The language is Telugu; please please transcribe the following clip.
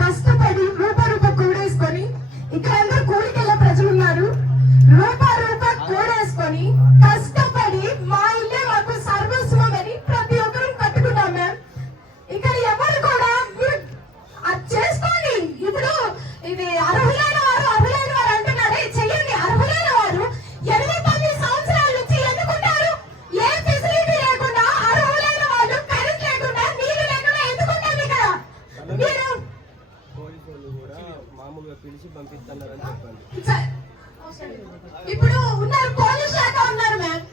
కష్టపడి రూప కూడేసుకొని, ఇక్కడ అందరూ కూలికెళ్ళే ప్రజలు ఉన్నారు, రూప కూడేసుకొని కష్టపడి మా ఇల్లే మాకు సర్వస్వం అని ప్రతి ఒక్కరూ కట్టుకున్నాం మ్యామ్. ఇక్కడ ఎవరు కూడా అది చేసుకోండి. ఇప్పుడు ఇది అర్హులైన వారు అంటున్నారే, చెయ్యండి. అర్హులైన వారు 8-9 సంవత్సరాల నుంచి ఎందుకుంటారు? ఏ ఫెసిలిటీ లేకుండా, అర్హులైన వాళ్ళు కరెంట్ లేకుండా, నీళ్లు లేకుండా ఎందుకుంటారు ఇక్కడ? మీరు మామూలుగా పిలిచి పంపిస్తున్నారని చెప్పండి. ఇప్పుడు ఉన్నారు, పోలీస్ శాఖ ఉన్నారు మ్యామ్.